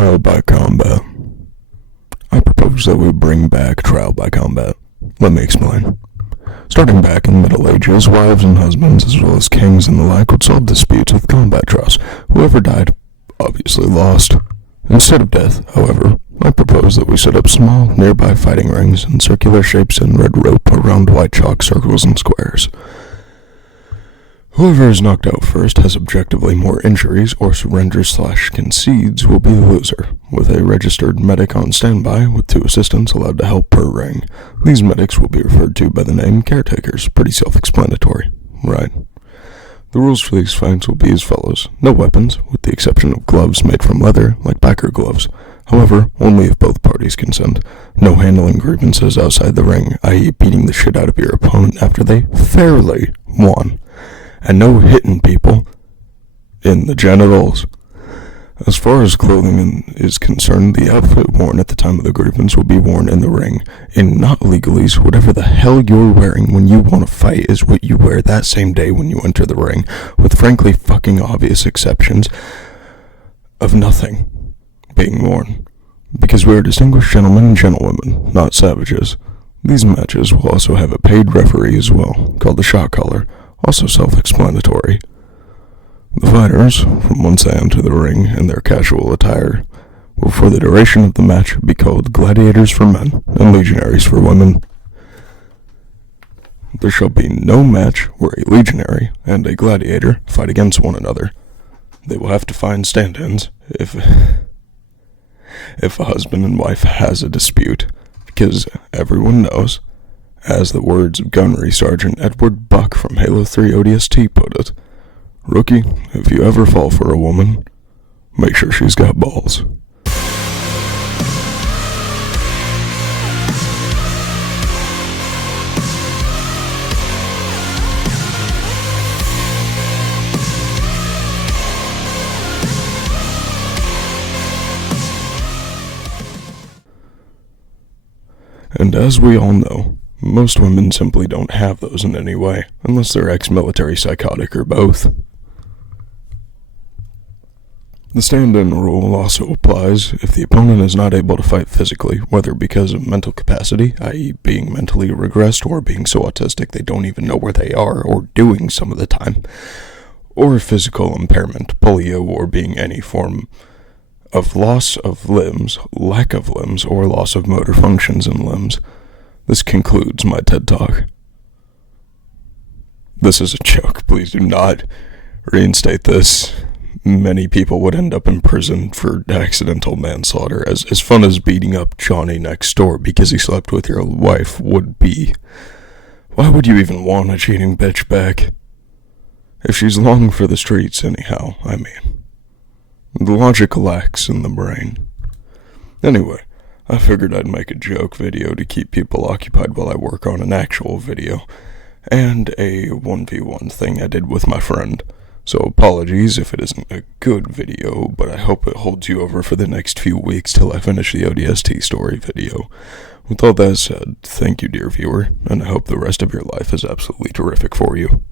Trial by combat. I propose that we bring back trial by combat. Let me explain. Starting back in the Middle Ages, wives and husbands, as well as kings and the like, would solve disputes with combat trials. Whoever died obviously lost. Instead of death, however, I propose that we set up small, nearby fighting rings in circular shapes and red rope around white chalk circles and squares. Whoever is knocked out first has objectively more injuries or surrenders/concedes will be the loser, with a registered medic on standby with 2 assistants allowed to help per ring. These medics will be referred to by the name caretakers. Pretty self-explanatory, right? The rules for these fights will be as follows. No weapons, with the exception of gloves made from leather, like biker gloves. However, only if both parties consent. No handling grievances outside the ring, i.e. beating the shit out of your opponent after they fairly won. And no hitting people in the genitals. As far as clothing is concerned, the outfit worn at the time of the grievance will be worn in the ring. In not legalese, whatever the hell you're wearing when you want to fight is what you wear that same day when you enter the ring, with frankly fucking obvious exceptions of nothing being worn. Because we are distinguished gentlemen and gentlewomen, not savages. These matches will also have a paid referee as well, called the shot caller. Also self-explanatory. The fighters, from once they enter the ring in their casual attire, will for the duration of the match be called gladiators for men and legionaries for women. There shall be no match where a legionary and a gladiator fight against one another. They will have to find stand-ins if a husband and wife has a dispute, because everyone knows, as the words of Gunnery Sergeant Edward Buck from Halo 3 ODST put it, "Rookie, if you ever fall for a woman, make sure she's got balls." And as we all know, most women simply don't have those in any way, unless they're ex-military psychotic or both. The stand-in rule also applies if the opponent is not able to fight physically, whether because of mental capacity, i.e. being mentally regressed, or being so autistic they don't even know where they are, or doing some of the time, or physical impairment, polio, or being any form of loss of limbs, lack of limbs, or loss of motor functions in limbs. This concludes my TED Talk. This is a joke. Please do not reinstate this. Many people would end up in prison for accidental manslaughter. As fun as beating up Johnny next door because he slept with your wife would be. Why would you even want a cheating bitch back? If she's long for the streets anyhow, I mean. The logic lacks in the brain. Anyway, I figured I'd make a joke video to keep people occupied while I work on an actual video, and a 1v1 thing I did with my friend. So apologies if it isn't a good video, but I hope it holds you over for the next few weeks till I finish the ODST story video. With all that said, thank you dear viewer, and I hope the rest of your life is absolutely terrific for you.